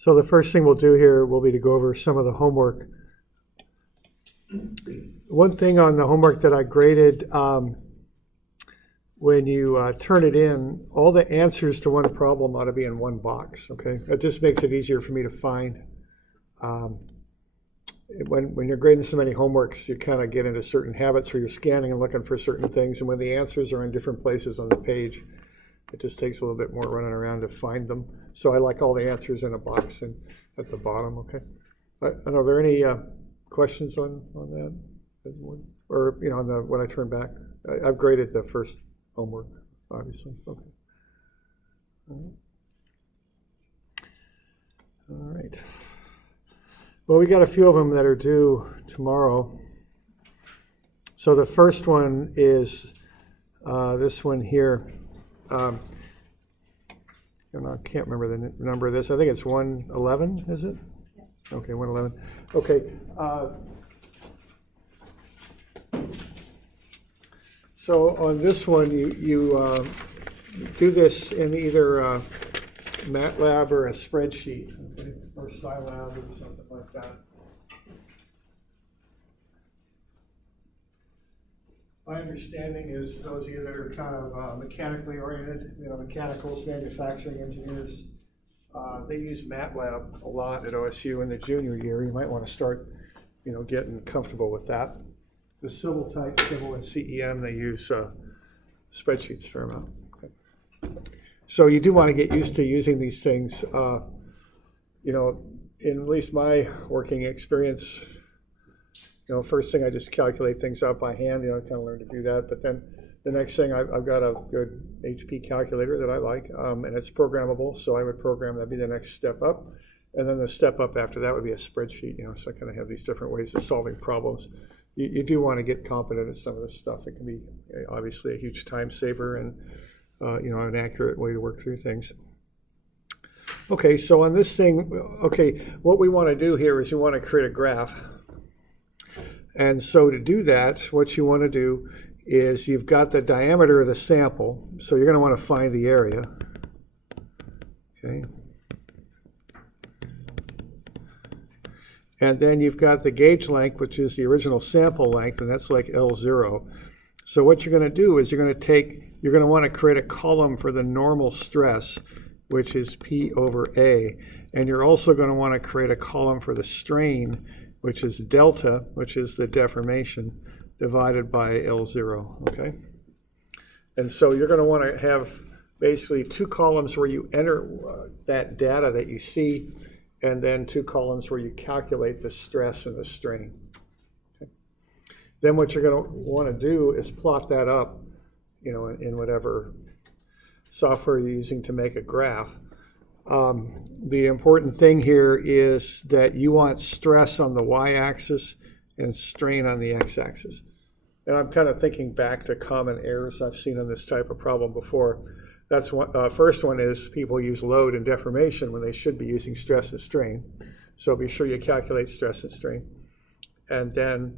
So the first thing we'll do here will be to go over some of the homework. One thing on the homework that I graded, when you turn it in, all the answers to one problem ought to be in one box, okay? That just makes it easier for me to find. When you're grading so many homeworks, you kind of get into certain habits where you're scanning and looking for certain things, and when the answers are in different places on the page, it just takes a little bit more running around to find them. So I like all the answers in a box and at the bottom, okay? And are there any questions on that? Or, you know, on the when I turn back? I've graded the first homework, obviously. Okay. All right. Well, we got a few of them that are due tomorrow. So the first one is this one here. I can't remember the number of this. I think it's 111, is it? Okay, 111. Okay. So on this one, you do this in either MATLAB or a spreadsheet, okay? Or Scilab or something like that. My understanding is those of you that are kind of mechanically oriented, you know, mechanicals, manufacturing engineers, they use MATLAB a lot at OSU in the junior year. You might want to start, you know, getting comfortable with that. The civil type, civil and CEM, they use spreadsheets for them. Okay. So you do want to get used to using these things. You know, in at least my working experience, you know, first thing I just calculate things out by hand. You know, I kind of learned to do that. But then the next thing, I've got a good HP calculator that I like, and it's programmable. So I would program, that'd be the next step up. And then the step up after that would be a spreadsheet. You know, so I kind of have these different ways of solving problems. You do want to get competent at some of this stuff. It can be obviously a huge time saver and you know, an accurate way to work through things. Okay, so on this thing, okay, what we want to do here is we want to create a graph. And so to do that, what you want to do is you've got the diameter of the sample, so you're going to want to find the area. Okay. And then you've got the gauge length, which is the original sample length, and that's like L0. So what you're going to do is you're going to want to create a column for the normal stress, which is P over A. And you're also going to want to create a column for the strain, which is delta, which is the deformation, divided by L0, okay? And so you're going to want to have basically two columns where you enter that data that you see, and then two columns where you calculate the stress and the strain. Okay. Then what you're going to want to do is plot that up, you know, in whatever software you're using to make a graph. The important thing here is that you want stress on the y-axis and strain on the x-axis. And I'm kind of thinking back to common errors I've seen on this type of problem before. That's one. First one is people use load and deformation when they should be using stress and strain. So be sure you calculate stress and strain. And then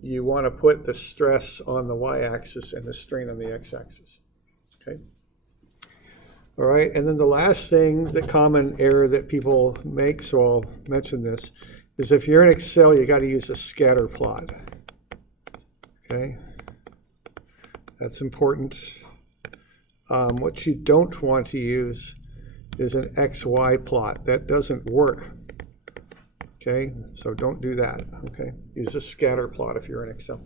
you want to put the stress on the y-axis and the strain on the x-axis. Okay. All right, and then the last thing, the common error that people make, so I'll mention this, is if you're in Excel, you got to use a scatter plot. Okay, that's important. What you don't want to use is an XY plot. That doesn't work. Okay, so don't do that. Okay, use a scatter plot if you're in Excel.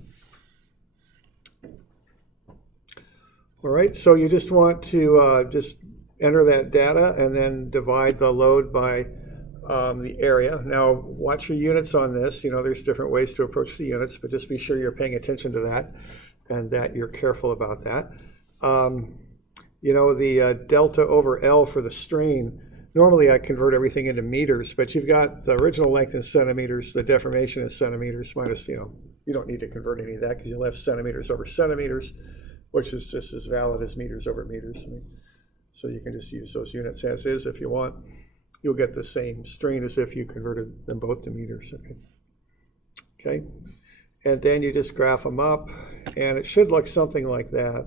All right, so you just want to just enter that data and then divide the load by the area. Now, watch your units on this. You know, there's different ways to approach the units, but just be sure you're paying attention to that and that you're careful about that. You know, the delta over L for the strain, normally I convert everything into meters, but you've got the original length in centimeters, the deformation in centimeters, minus, you know, you don't need to convert any of that because you'll have centimeters over centimeters, which is just as valid as meters over meters. I mean, so you can just use those units as is if you want. You'll get the same strain as if you converted them both to meters. Okay. Okay. And then you just graph them up, and it should look something like that.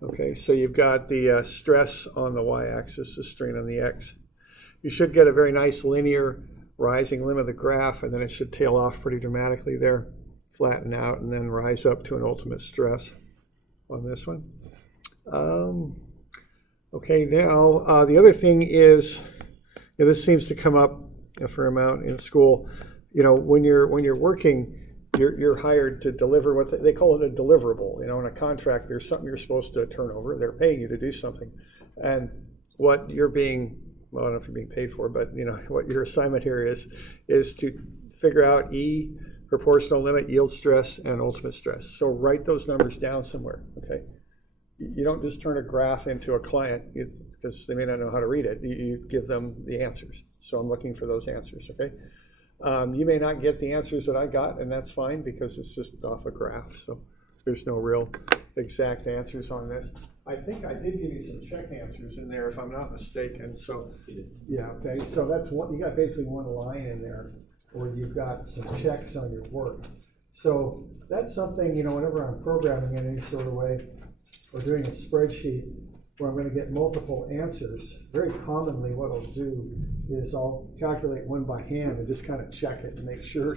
Okay, so you've got the stress on the y-axis, the strain on the x. you should get a very nice linear rising limb of the graph, and then it should tail off pretty dramatically there, flatten out, and then rise up to an ultimate stress on this one. Okay, now the other thing is, this seems to come up a fair amount in school. When you're working, you're hired to deliver what they call it a deliverable. In a contract, there's something you're supposed to turn over. They're paying you to do something, and what you're being, well, I don't know if you're being paid for, but what your assignment here is to figure out E, proportional limit, yield stress, and ultimate stress. So write those numbers down somewhere. Okay, you don't just turn a graph into a client because they may not know how to read it. You give them the answers. So I'm looking for those answers. Okay. You may not get the answers that I got, and that's fine because it's just off a graph. So there's no real exact answers on this. I think I did give you some check answers in there, if I'm not mistaken. So yeah, okay. So that's one. You got basically one line in there where you've got some checks on your work. So that's something, whenever I'm programming in any sort of way or doing a spreadsheet where I'm going to get multiple answers, very commonly what I'll do is I'll calculate one by hand and just kind of check it and make sure,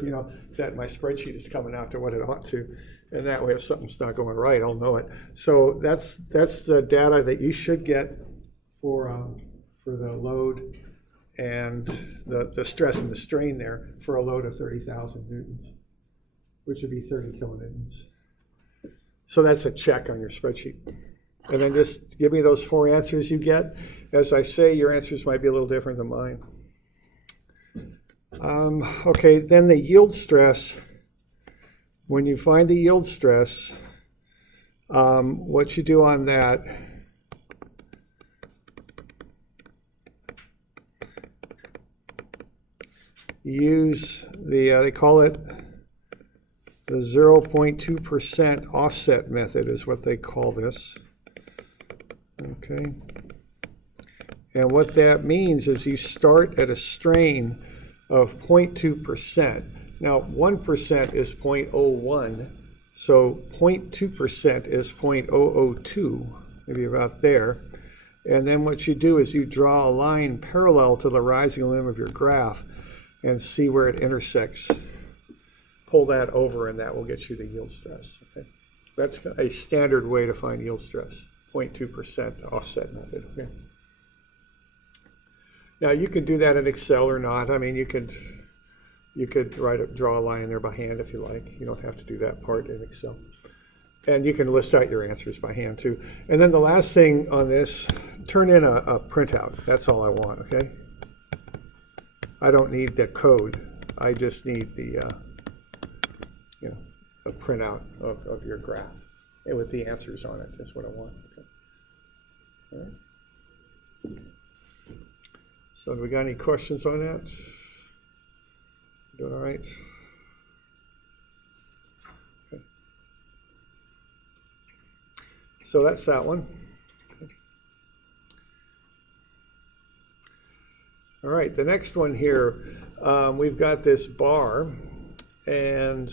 that my spreadsheet is coming out to what it ought to. And that way, if something's not going right, I'll know it. So that's the data that you should get for the load and the stress and the strain there for a load of 30,000 newtons, which would be 30 kilonewtons. So that's a check on your spreadsheet. And then just give me those 4 answers you get. As I say, your answers might be a little different than mine. Okay, then the yield stress. When you find the yield stress, what you do on that, use they call it the 0.2% offset method is what they call this. Okay. And what that means is you start at a strain of 0.2%. Now, 1% is 0.01, so 0.2% is 0.002, maybe about there. And then what you do is you draw a line parallel to the rising limb of your graph and see where it intersects. Pull that over, and that will get you the yield stress. Okay? That's a standard way to find yield stress, 0.2% offset method. Okay? Now, you could do that in Excel or not. I mean, you could draw a line there by hand if you like. You don't have to do that part in Excel. And you can list out your answers by hand too. And then the last thing on this, turn in a printout. That's all I want, okay? I don't need the code. I just need the a printout of your graph and with the answers on it. That's what I want. Okay. All right. So do we got any questions on that? Doing all right? Okay. So that's that one. Okay. All right, the next one here, we've got this bar, and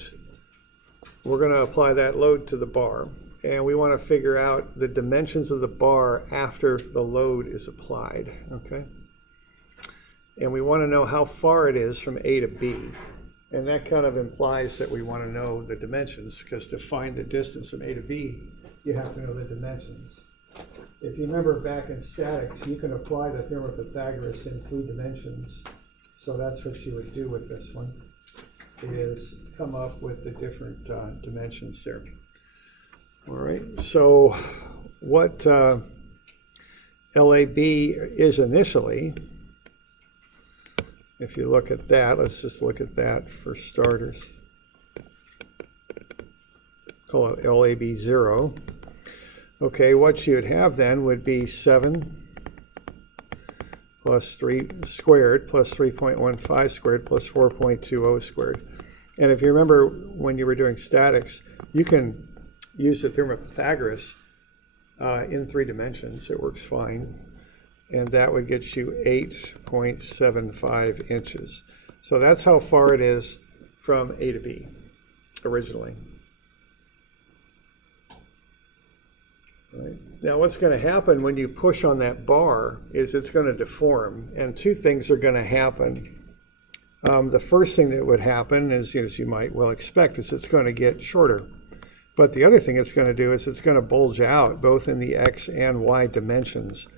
we're going to apply that load to the bar. And we want to figure out the dimensions of the bar after the load is applied, okay? And we want to know how far it is from A to B. And that kind of implies that we want to know the dimensions, because to find the distance from A to B, you have to know the dimensions. If you remember back in statics, you can apply the theorem of Pythagoras in 3 dimensions. So that's what you would do with this one, is come up with the different dimensions there. All right, so what LAB is initially, if you look at that, let's just look at that for starters. Call it LAB 0. Okay, what you'd have then would be 7 plus 3 squared plus 3.15 squared plus 4.20 squared. And if you remember when you were doing statics, you can use the theorem of Pythagoras in 3 dimensions. It works fine. And that would get you 8.75 inches. So that's how far it is from A to B originally. All right. Now what's going to happen when you push on that bar is it's going to deform, and two things are going to happen. The first thing that would happen is, as you might well expect, is it's going to get shorter. But the other thing it's going to do is it's going to bulge out both in the x and y dimensions.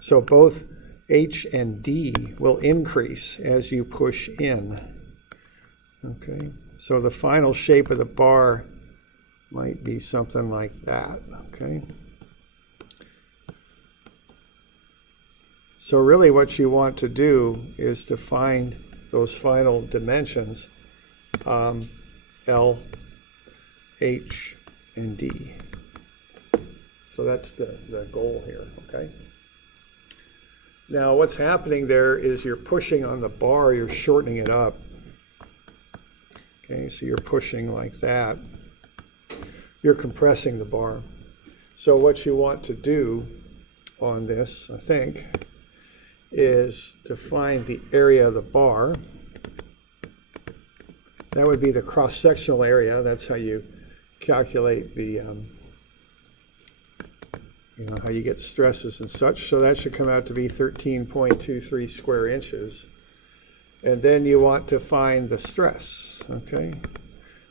So both h and d will increase as you push in. Okay, so the final shape of the bar might be something like that. Okay. So really what you want to do is to find those final dimensions, L, H, and D. So that's the goal here, okay? Now what's happening there is you're pushing on the bar, you're shortening it up. Okay, so you're pushing like that. You're compressing the bar. So what you want to do on this, I think, is to find the area of the bar. That would be the cross-sectional area. That's how you calculate the, how you get stresses and such. So that should come out to be 13.23 square inches. And then you want to find the stress, okay?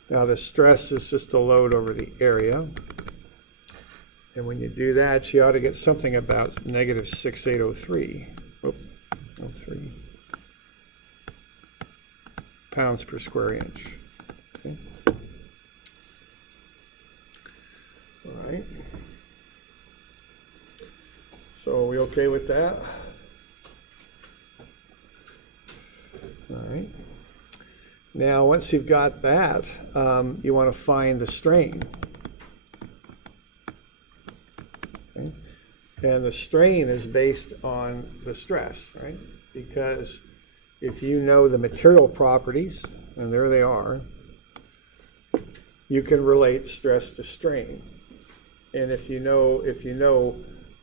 Now the stress is just a load over the area. And when you do that, you ought to get something about negative 6803. 03 pounds per square inch. Okay. All right. So are we okay with that? All right. Now, once you've got that, you want to find the strain. Okay. And the strain is based on the stress, right? Because if you know the material properties, and there they are, you can relate stress to strain. And if you know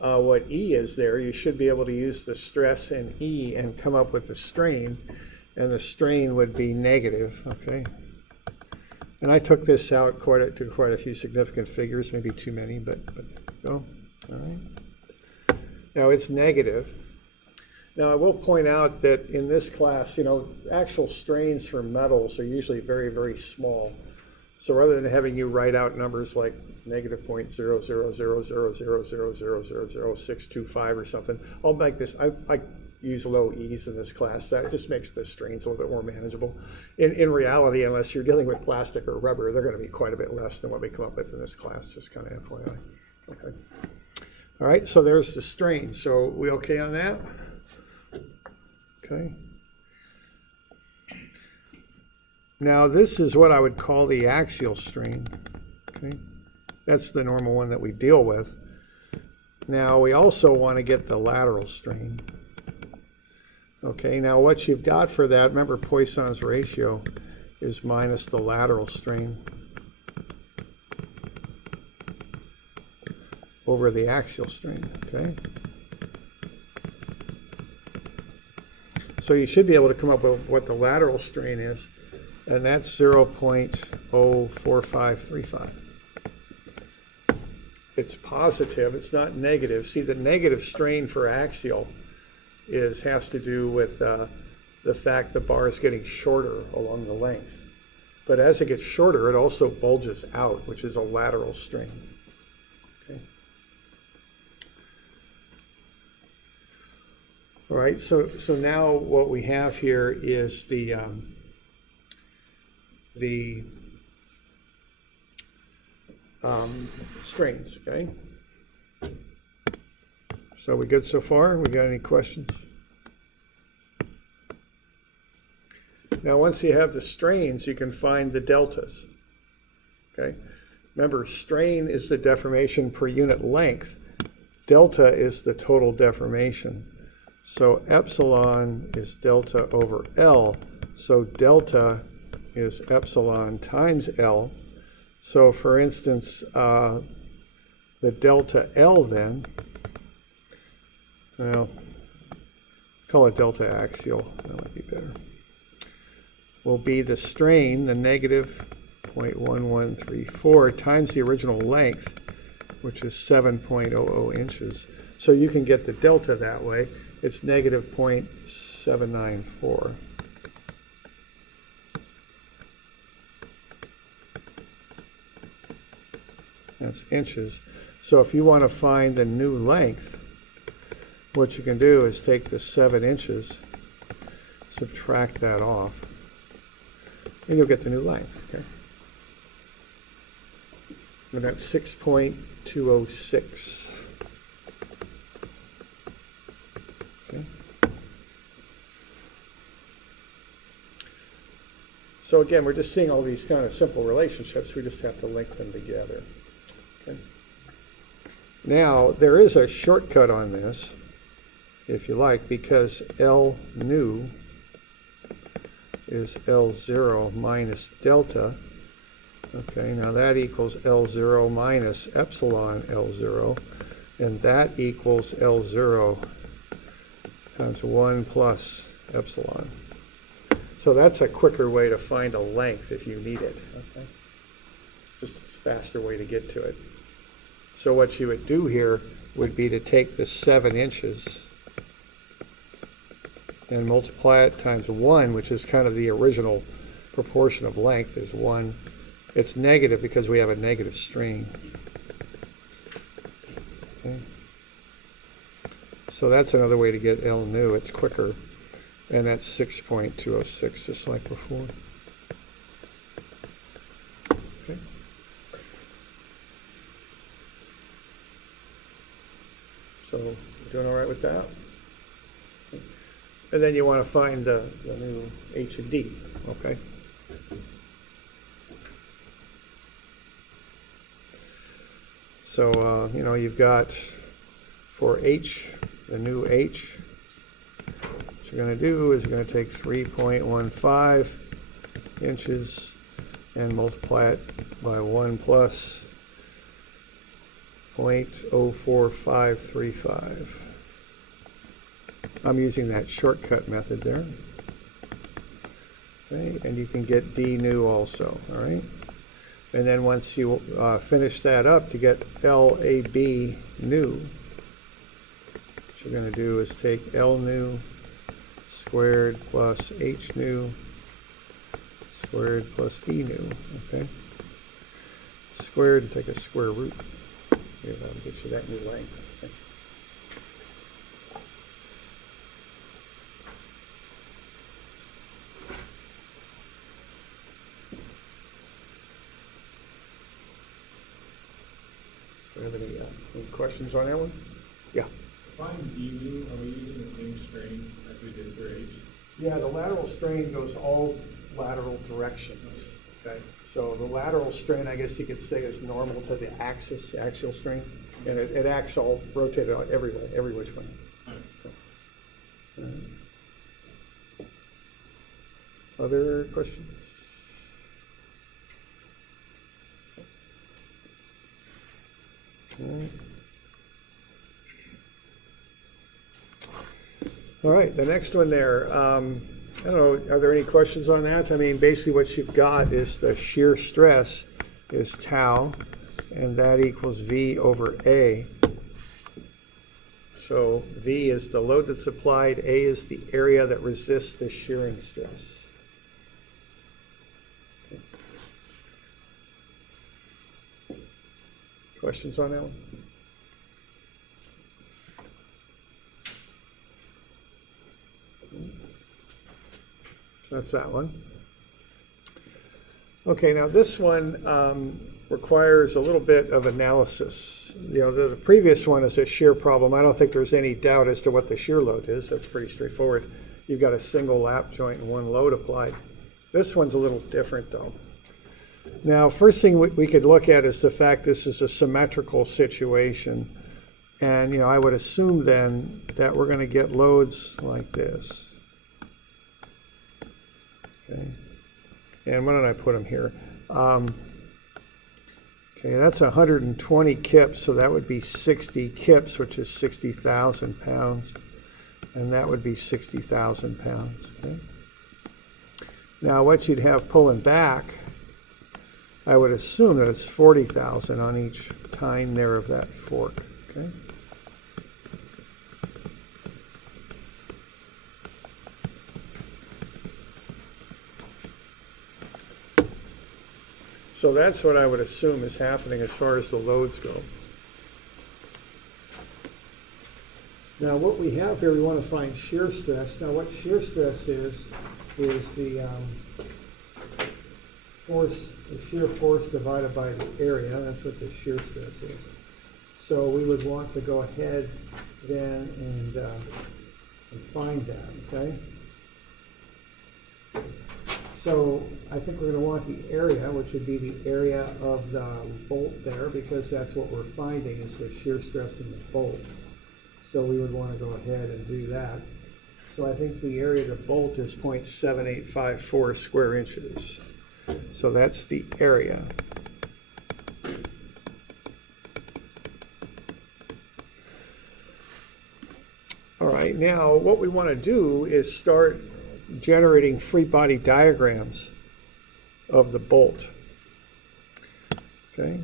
what E is there, you should be able to use the stress in E and come up with the strain, and the strain would be negative, okay? And I took this out to quite a few significant figures, maybe too many, but go, all right? Now it's negative. Now I will point out that in this class, actual strains for metals are usually very, very small. So rather than having you write out numbers like negative 0.000000000625 or something, I'll make this, I use low E's in this class. That just makes the strains a little bit more manageable. In reality, unless you're dealing with plastic or rubber, they're going to be quite a bit less than what we come up with in this class, just kind of FYI. Okay. All right, so there's the strain. So we okay on that? Okay. Now this is what I would call the axial strain. Okay. That's the normal one that we deal with. Now we also want to get the lateral strain. Okay, now what you've got for that, remember Poisson's ratio is minus the lateral strain over the axial strain, okay? So you should be able to come up with what the lateral strain is, and that's 0.04535. It's positive, it's not negative. See, the negative strain for axial has to do with the fact the bar is getting shorter along the length. But as it gets shorter, it also bulges out, which is a lateral strain. Okay. All right, so now what we have here is the strains, okay? So we good so far? We got any questions? Now once you have the strains, you can find the deltas, okay? Remember, strain is the deformation per unit length. Delta is the total deformation. So epsilon is delta over L. So delta is epsilon times L. So for instance, the delta L then, well, call it delta axial, that might be better, will be the strain, the negative 0.1134 times the original length which is 7.00 inches. So you can get the delta that way. It's negative 0.794. That's inches. So if you want to find the new length, what you can do is take the 7 inches, subtract that off, and you'll get the new length. Okay? And that's 6.206. Okay. So again, we're just seeing all these kind of simple relationships. We just have to link them together. Okay. Now, there is a shortcut on this, if you like, because L nu is L0 minus delta. Okay, now that equals L0 minus epsilon L0, and that equals L0 times 1 plus epsilon. So that's a quicker way to find a length if you need it. Okay? Just a faster way to get to it. So what you would do here would be to take the 7 inches and multiply it times 1, which is kind of the original proportion of length, is 1. It's negative because we have a negative string. Okay. So that's another way to get L nu. It's quicker. And that's 6.206, just like before. Okay. So you're doing all right with that? And then you want to find the new H and D, okay? So, you know, you've got for H, the new H, what you're going to do is you're going to take 3.15 inches and multiply it by 1 plus 0.04535. I'm using that shortcut method there. Okay, and you can get D nu also, all right? And then once you finish that up to get LAB nu, what you're going to do is take L nu squared plus H nu squared plus D nu, okay? Squared and take a square root. Here, that'll get you that new length. Okay? Do you have any questions on that one? Yeah. To find D nu, are we using the same strain as we did for H? Yeah, the lateral strain goes all lateral directions. Okay. So the lateral strain, I guess you could say, is normal to the axis, axial strain, and it acts all rotated every way, every which way. Okay. Other questions? All right, the next one there, I don't know, are there any questions on that? I mean, basically what you've got is the shear stress is tau, and that equals V over A. So V is the load that's applied, A is the area that resists the shearing stress. Okay. Questions on that one? So that's that one. Okay, now this one requires a little bit of analysis. You know, the previous one is a shear problem. I don't think there's any doubt as to what the shear load is. That's pretty straightforward. You've got a single lap joint and one load applied. This one's a little different though. Now, first thing we could look at is the fact this is a symmetrical situation. And, you know, I would assume then that we're going to get loads like this. Okay. And why don't I put them here? Okay, that's 120 kips, so that would be 60 kips, which is 60,000 pounds. And that would be 60,000 pounds. Okay. Now, what you'd have pulling back I would assume that it's 40,000 on each tine there of that fork, okay? So that's what I would assume is happening as far as the loads go. Now what we have here, we want to find shear stress. Now what shear stress is the force, the shear force divided by the area. That's what the shear stress is. So we would want to go ahead then and find that, okay? So I think we're going to want the area, which would be the area of the bolt there, because that's what we're finding is the shear stress in the bolt. So we would want to go ahead and do that. So I think the area of the bolt is 0.7854 square inches. So that's the area. All right, now what we want to do is start generating free body diagrams of the bolt. Okay,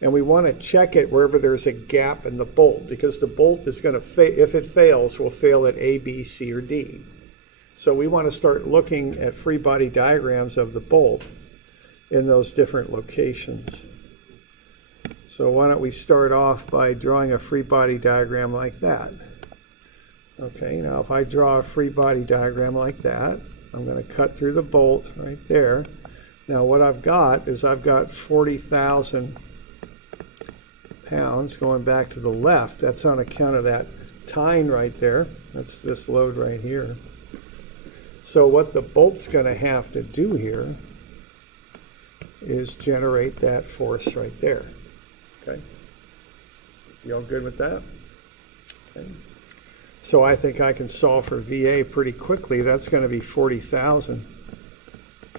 and we want to check it wherever there's a gap in the bolt, because the bolt is going to, if it fails, will fail at A, B, C, or D. So we want to start looking at free body diagrams of the bolt in those different locations. So why don't we start off by drawing a free body diagram like that. Okay, now if I draw a free body diagram like that, I'm going to cut through the bolt right there. Now what I've got is I've got 40,000 pounds going back to the left. That's on account of that tine right there. That's this load right here. So what the bolt's going to have to do here is generate that force right there. Okay, you all good with that? Okay. So I think I can solve for VA pretty quickly. That's going to be 40,000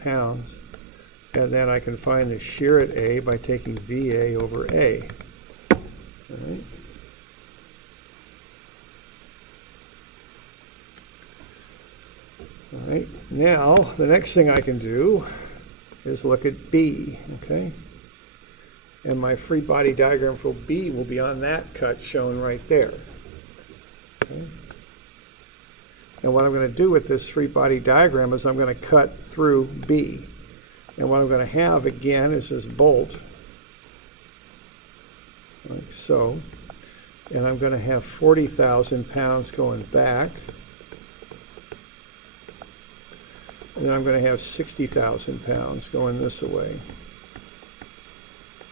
pounds. And then I can find the shear at A by taking VA over A. All right. All right. Now, the next thing I can do is look at B, okay? And my free body diagram for B will be on that cut shown right there. Okay. And what I'm going to do with this free body diagram is I'm going to cut through B. And what I'm going to have again is this bolt, like so. And I'm going to have 40,000 pounds going back. And then I'm going to have 60,000 pounds going this way.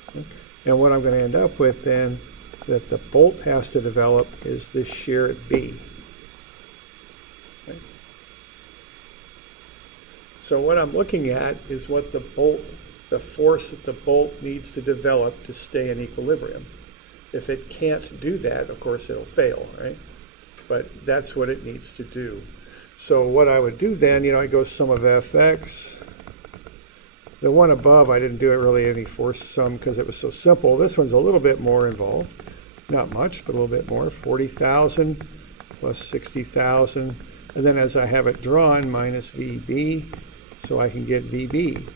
Okay. And what I'm going to end up with then, that the bolt has to develop, is this shear at B. Okay. So what I'm looking at is what the bolt, the force that the bolt needs to develop to stay in equilibrium. If it can't do that, of course it'll fail, right? But that's what it needs to do. So what I would do then, you know, I go sum of Fx. The one above, I didn't do it really any force sum because it was so simple. This one's a little bit more involved. Not much, but a little bit more. 40,000 plus 60,000. And then as I have it drawn, minus VB, so I can get VB.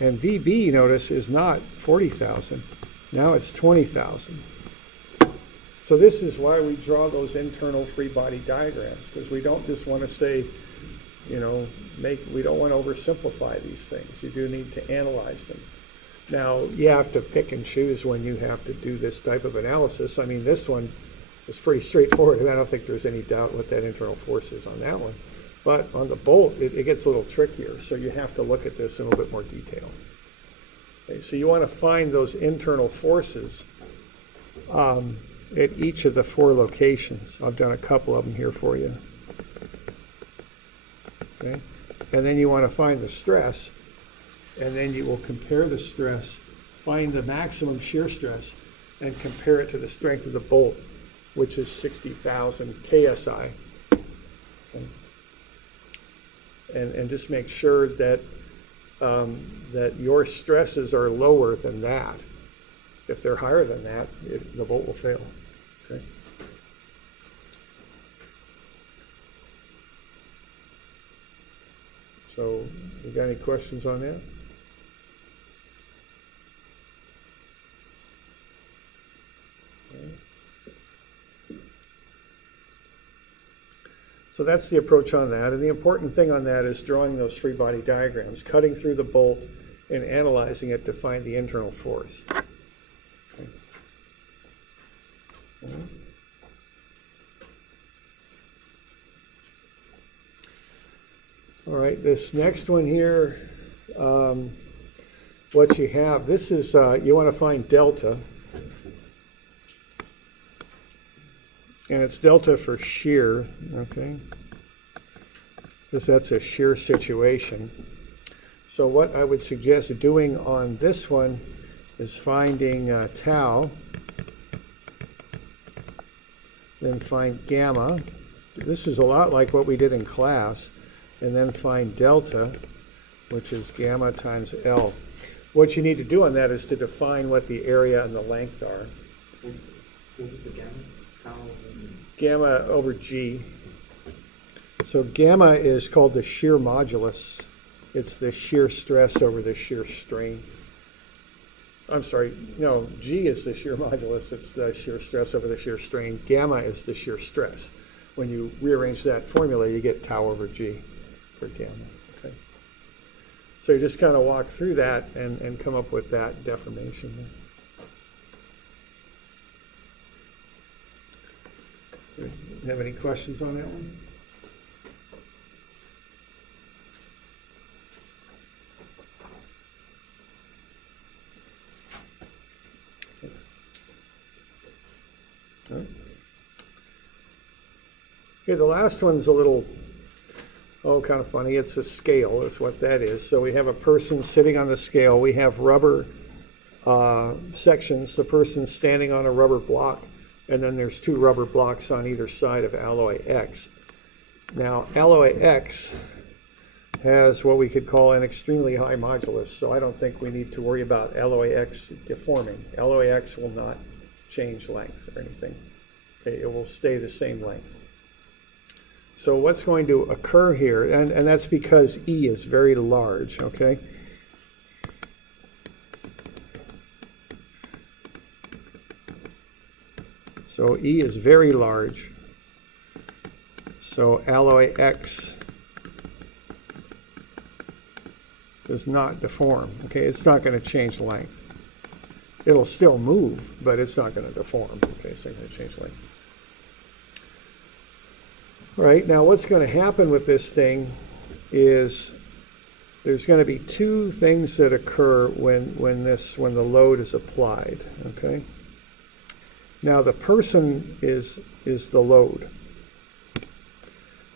And VB, notice, is not 40,000. Now it's 20,000. So this is why we draw those internal free body diagrams, because we don't just want to say, you know, we don't want to oversimplify these things. You do need to analyze them. Now, you have to pick and choose when you have to do this type of analysis. I mean, this one is pretty straightforward, and I don't think there's any doubt what that internal force is on that one. But on the bolt, it gets a little trickier, so you have to look at this in a little bit more detail. Okay, so you want to find those internal forces at each of the 4 locations. I've done a couple of them here for you. Okay, and then you want to find the stress, and then you will compare the stress, find the maximum shear stress, and compare it to the strength of the bolt, which is 60,000 KSI. Okay. And just make sure that that your stresses are lower than that. If they're higher than that, the bolt will fail. Okay. So, you got any questions on that? So that's the approach on that. And the important thing on that is drawing those free body diagrams, cutting through the bolt and analyzing it to find the internal force. Okay. All right, this next one here, what you have, this is, you want to find delta. And it's delta for shear, okay? Because that's a shear situation. So what I would suggest doing on this one is finding tau, then find gamma. This is a lot like what we did in class. And then find delta, which is gamma times L. What you need to do on that is to define what the area and the length are. What was the gamma? Tau? Gamma over G. So gamma is called the shear modulus. It's the shear stress over the shear strain. I'm sorry, no, G is the shear modulus. It's the shear stress over the shear strain. Gamma is the shear stress. When you rearrange that formula, you get tau over G for gamma. Okay. So you just kind of walk through that and come up with that deformation there. Have any questions on that one? All right. Okay, the last one's a little, kind of funny. It's a scale is what that is. So we have a person sitting on the scale. We have rubber sections. The person's standing on a rubber block, and then there's two rubber blocks on either side of alloy X. Now, alloy X has what we could call an extremely high modulus, so I don't think we need to worry about alloy X deforming. Alloy X will not change length or anything. Okay, it will stay the same length. So what's going to occur here, and that's because E is very large, okay? So E is very large. So alloy X does not deform, okay? It's not going to change length. It'll still move, but it's not going to deform, okay? It's not going to change length. Right, now what's going to happen with this thing is there's going to be two things that occur when the load is applied, okay? Now the person is the load.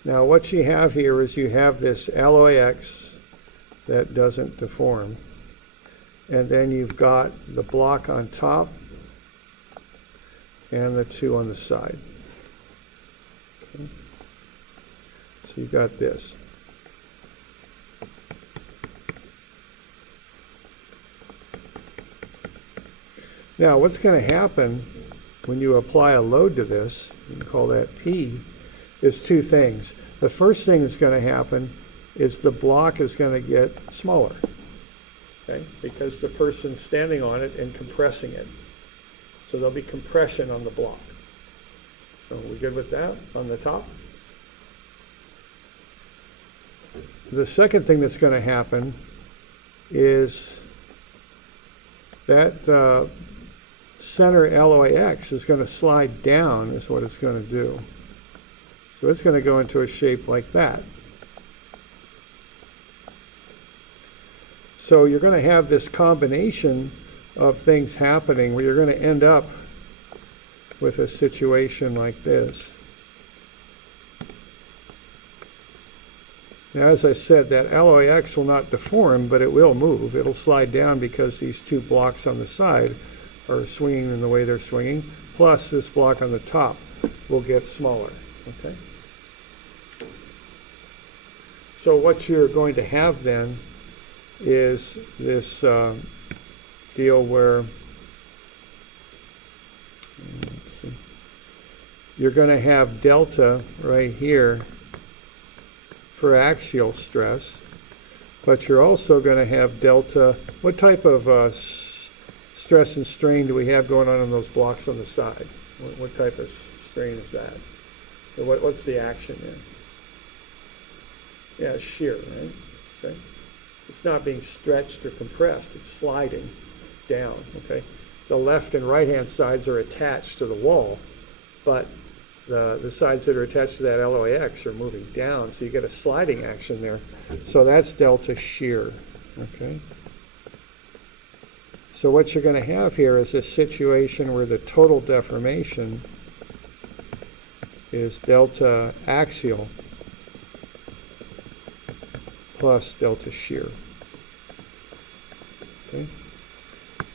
Now what you have here is you have this alloy X that doesn't deform, and then you've got the block on top and the two on the side. Okay. So you got this. Now what's going to happen when you apply a load to this, you can call that P, is two things. The first thing that's going to happen is the block is going to get smaller, okay, because the person's standing on it and compressing it. So there'll be compression on the block. So we good with that on the top? The second thing that's going to happen is that center alloy X is going to slide down, is what it's going to do. So it's going to go into a shape like that. So you're going to have this combination of things happening where you're going to end up with a situation like this. Now, as I said, that alloy X will not deform, but it will move. It'll slide down because these two blocks on the side are swinging in the way they're swinging, plus this block on the top will get smaller, okay? So what you're going to have then is this deal where you're going to have delta right here for axial stress, but you're also going to have delta. What type of stress and strain do we have going on those blocks on the side? What type of strain is that? What's the action there? Yeah, shear, right? Okay. It's not being stretched or compressed, it's sliding down, okay? The left and right-hand sides are attached to the wall, but the sides that are attached to that LOAX are moving down, so you get a sliding action there. So that's delta shear, okay? So what you're going to have here is a situation where the total deformation is delta axial plus delta shear. Okay?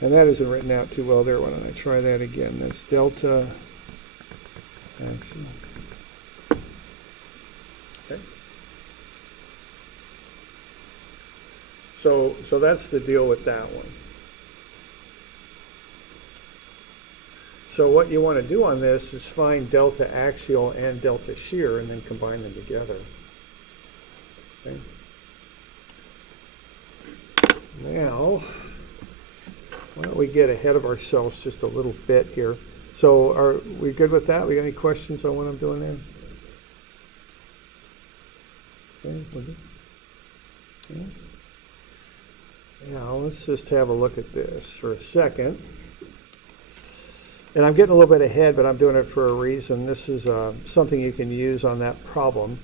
And that isn't written out too well there. Why don't I try that again? That's delta axial. Okay. So that's the deal with that one. So what you want to do on this is find delta axial and delta shear and then combine them together. Okay. Now, why don't we get ahead of ourselves just a little bit here. So are we good with that? We got any questions on what I'm doing there? Okay, we're good. Yeah. Now let's just have a look at this for a second. And I'm getting a little bit ahead, but I'm doing it for a reason. This is something you can use on that problem.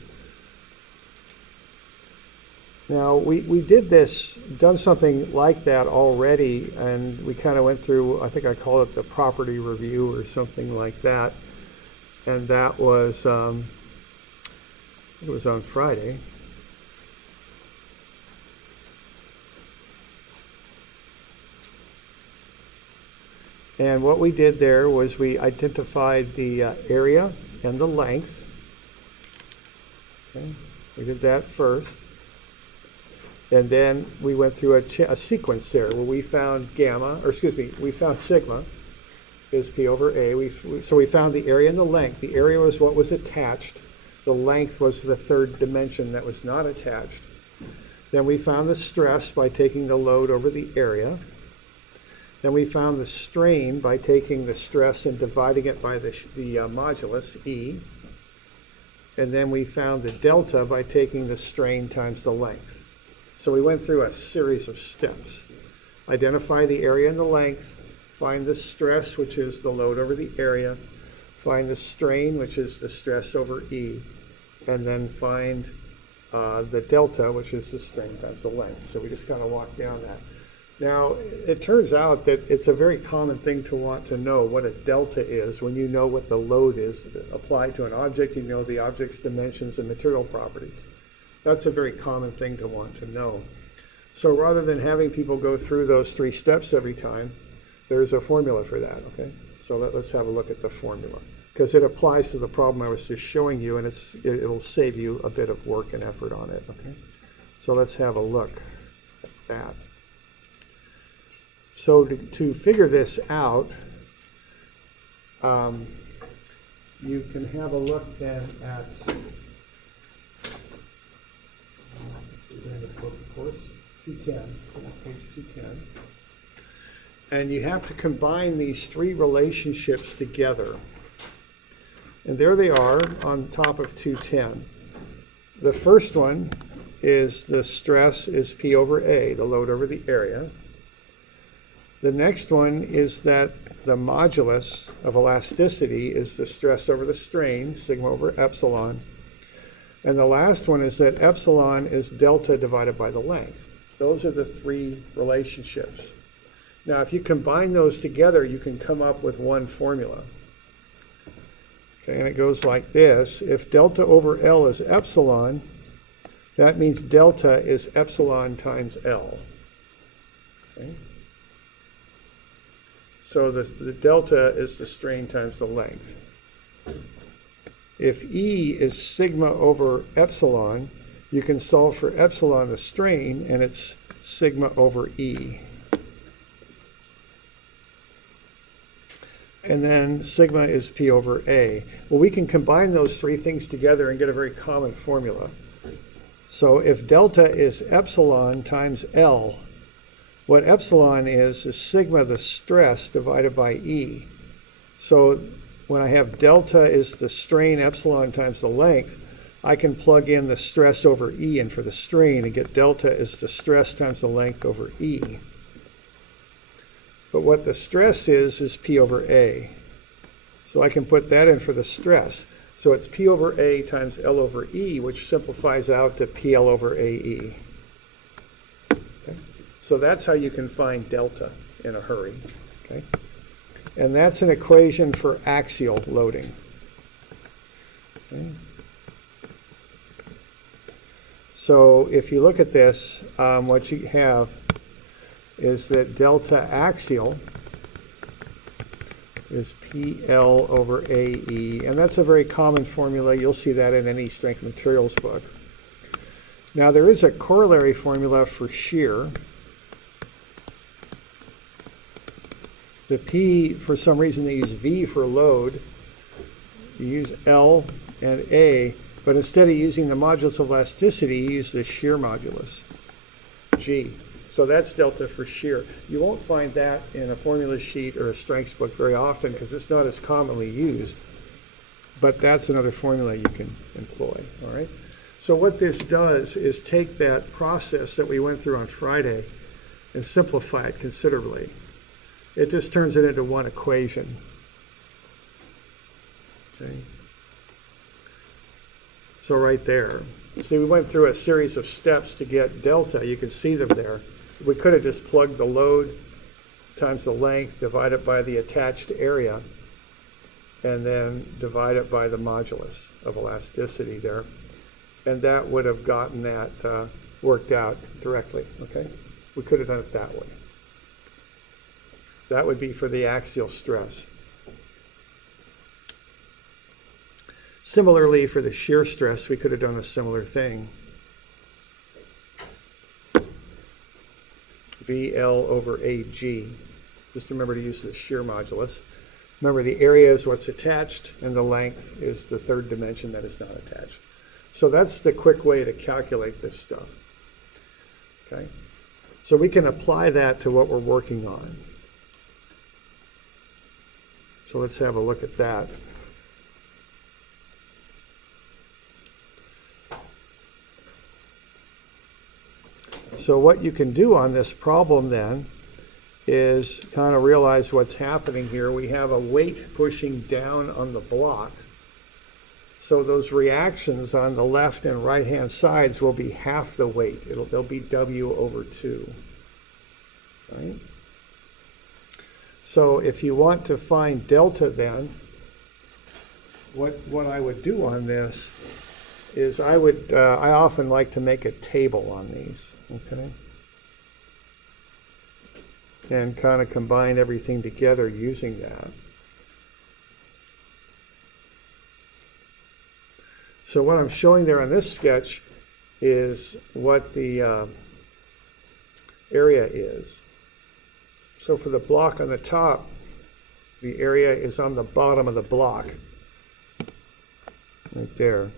Now, we did this, done something like that already, and we kind of went through, I think I call it the property review or something like that. And that was, it was on Friday. And what we did there was we identified the area and the length. Okay. We did that first. And then we went through a sequence there where we found we found sigma is P over A. So we found the area and the length. The area was what was attached. The length was the third dimension that was not attached. Then we found the stress by taking the load over the area. Then we found the strain by taking the stress and dividing it by the modulus, E. And then we found the delta by taking the strain times the length. So we went through a series of steps. Identify the area and the length, find the stress, which is the load over the area, find the strain, which is the stress over E, and then find the delta, which is the strain times the length. So we just kind of walked down that. Now, it turns out that it's a very common thing to want to know what a delta is when you know what the load is applied to an object, you know the object's dimensions and material properties. That's a very common thing to want to know. So rather than having people go through those 3 steps every time, there's a formula for that, okay? So let's have a look at the formula, because it applies to the problem I was just showing you, and it'll save you a bit of work and effort on it, okay? So let's have a look at that. So to figure this out, you can have a look then at of course, 210, page 210. And you have to combine these 3 relationships together. And there they are on top of 210. The first one is the stress is P over A, the load over the area. The next one is that the modulus of elasticity is the stress over the strain, sigma over epsilon. And the last one is that epsilon is delta divided by the length. Those are the 3 relationships. Now, if you combine those together, you can come up with one formula. Okay, and it goes like this. If delta over L is epsilon, that means delta is epsilon times L. Okay? So the delta is the strain times the length. If E is sigma over epsilon, you can solve for epsilon, the strain, and it's sigma over E. And then sigma is P over A. Well, we can combine those 3 things together and get a very common formula. So if delta is epsilon times L, what epsilon is sigma, the stress, divided by E. So when I have delta is the strain epsilon times the length, I can plug in the stress over E in for the strain and get delta is the stress times the length over E. But what the stress is P over A. So I can put that in for the stress. So it's P over A times L over E, which simplifies out to PL over AE. Okay? So that's how you can find delta in a hurry. Okay? And that's an equation for axial loading. Okay? So if you look at this, what you have is that delta axial is PL over AE, and that's a very common formula. You'll see that in any strength materials book. Now there is a corollary formula for shear. The P, for some reason they use V for load. You use L and A, but instead of using the modulus of elasticity, you use the shear modulus, G. So that's delta for shear. You won't find that in a formula sheet or a strengths book very often because it's not as commonly used. But that's another formula you can employ, all right? So what this does is take that process that we went through on Friday and simplify it considerably. It just turns it into one equation. Okay. So right there. See, we went through a series of steps to get delta. You can see them there. We could have just plugged the load times the length, divide it by the attached area, and then divide it by the modulus of elasticity there. And that would have gotten that worked out directly, okay? We could have done it that way. That would be for the axial stress. Similarly, for the shear stress, we could have done a similar thing. VL over AG. Just remember to use the shear modulus. Remember, the area is what's attached, and the length is the third dimension that is not attached. So that's the quick way to calculate this stuff. Okay? So we can apply that to what we're working on. So let's have a look at that. So what you can do on this problem then is kind of realize what's happening here. We have a weight pushing down on the block. So those reactions on the left and right hand sides will be half the weight. They'll be W over 2. Right? So if you want to find delta then, what I would do on this is I often like to make a table on these, okay? And kind of combine everything together using that. So what I'm showing there on this sketch is what the area is. So for the block on the top, the area is on the bottom of the block, right there.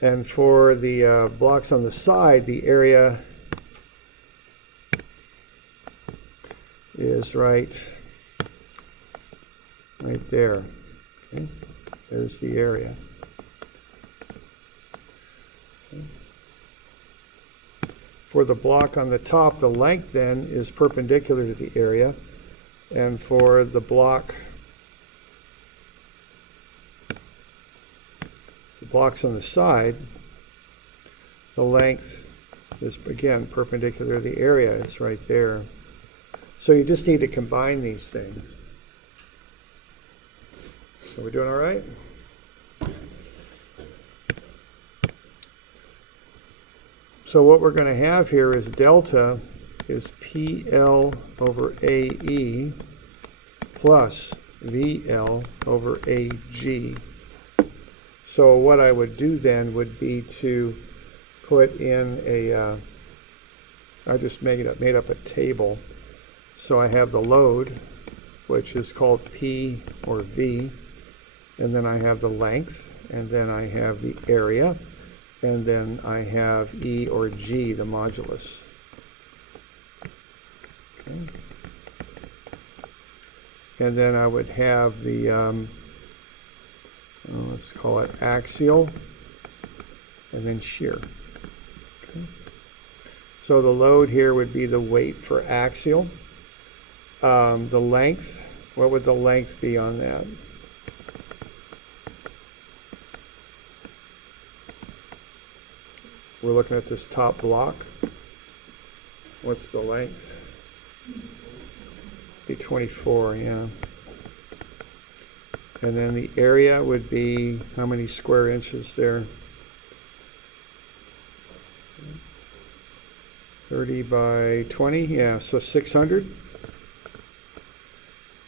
And for the blocks on the side, the area is right there. Okay? There's the area. Okay. For the block on the top, the length then is perpendicular to the area. And for the blocks on the side, the length is, again, perpendicular to the area. It's right there. So you just need to combine these things. Are we doing all right? So what we're going to have here is delta is PL over AE plus VL over AG. So what I would do then would be to put in a, I just made up a table. So I have the load, which is called P or V, and then I have the length, and then I have the area, and then I have E or G, the modulus. Okay. And then I would have the let's call it axial, and then shear. Okay. So the load here would be the weight for axial. The length, what would the length be on that? We're looking at this top block. What's the length? Be 24, yeah. And then the area would be how many square inches there? 30 by 20, yeah, so 600.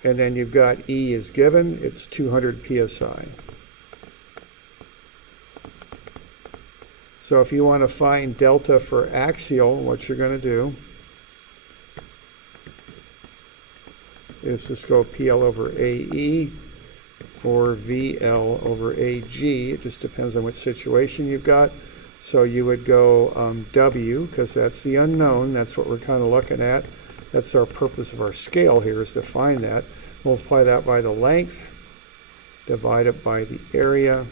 And then you've got E is given, it's 200 psi. So if you want to find delta for axial, what you're going to do is just go PL over AE or VL over AG. It just depends on which situation you've got. So you would go W, because that's the unknown. That's what we're kind of looking at. That's our purpose of our scale here, is to find that. Multiply that by the length, divide it by the area,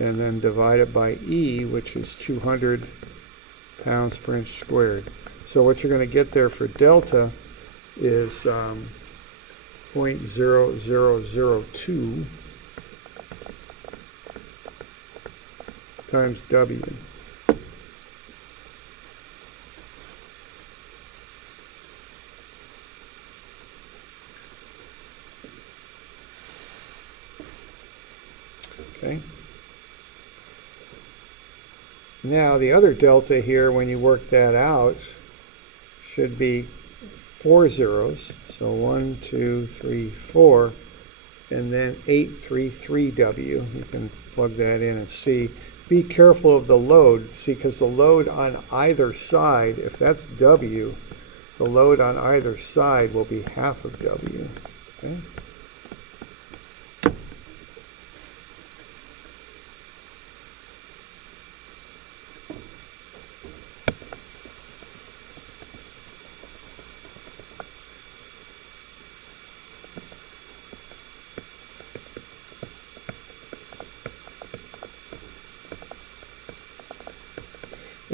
and then divide it by E, which is 200 pounds per inch squared. So what you're going to get there for delta is 0.0002 times W. Okay. Now the other delta here, when you work that out, should be 4 zeros. So 1, 2, 3, 4, and then 833W. You can plug that in and see. Be careful of the load, see, because the load on either side, if that's W, the load on either side will be half of W. Okay?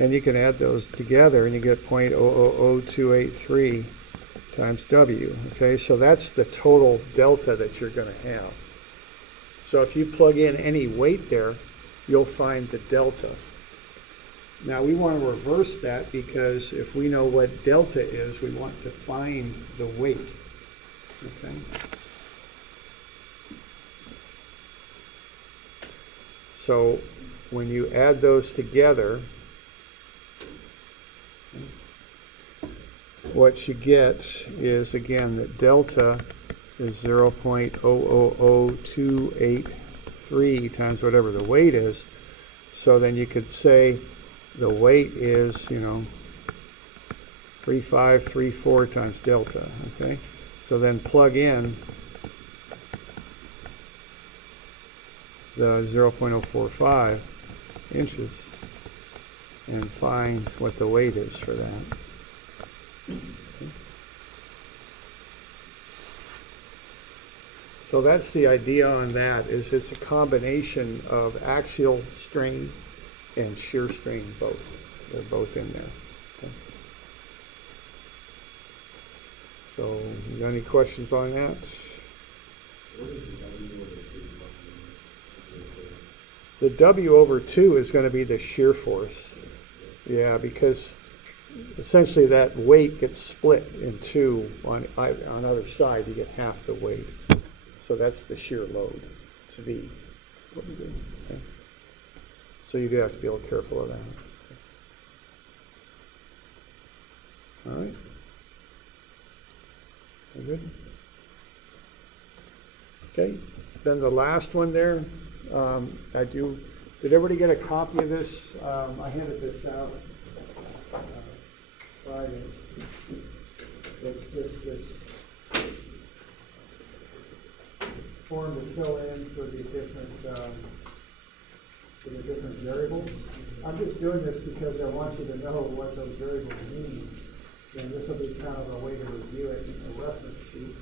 And you can add those together and you get 0.000283 times W. Okay, so that's the total delta that you're going to have. So if you plug in any weight there, you'll find the delta. Now we want to reverse that, because if we know what delta is, we want to find the weight. Okay. So when you add those together, what you get is, again, that delta is 0.000283 times whatever the weight is. So then you could say the weight is, 3534 times delta. Okay, so then plug in the 0.045 inches and find what the weight is for that. So that's the idea on that, is it's a combination of axial strain and shear strain both. They're both in there. Okay. So you got any questions on that? What is the W over 2? The W over 2 is going to be the shear force. Yeah, because essentially that weight gets split in two. On either side, you get half the weight. So that's the shear load. It's V. What we do. Okay. So you do have to be a little careful of that. All right. Very good. Okay. Then the last one there. Did everybody get a copy of this? I handed this out Friday. It's just this form to fill in for the different variables. I'm just doing this because I want you to know what those variables mean. And this will be kind of a way to review it in a reference sheet.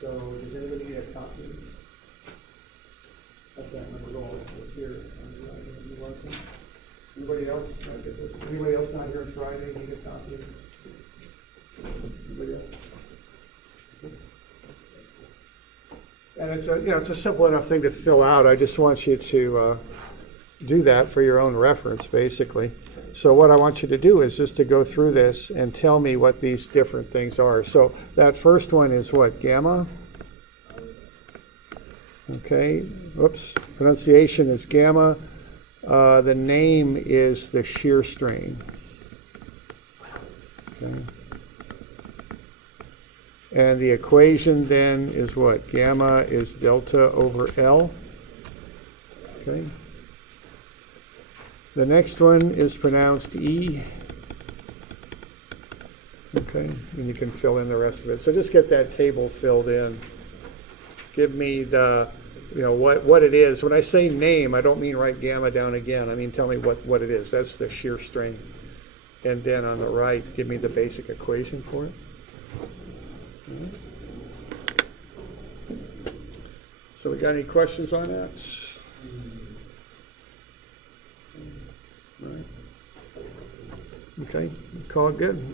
So So does anybody need a copy of that number roll? It's here on Friday. You want some? Anybody else? I'll get this. Anybody else not here on Friday need a copy? Anybody else? And it's a, it's a simple enough thing to fill out. I just want you to do that for your own reference, basically. So what I want you to do is just to go through this and tell me what these different things are. So that first one is what? Gamma? Okay. Whoops. Pronunciation is gamma. The name is the shear strain. Okay. And the equation then is what? Gamma is delta over L. Okay. The next one is pronounced E. Okay, and you can fill in the rest of it. So just get that table filled in. Give me the, what it is. When I say name, I don't mean write gamma down again. I mean tell me what it is. That's the shear strain. And then on the right, give me the basic equation for it. So we got any questions on that? Right. Okay, call it good.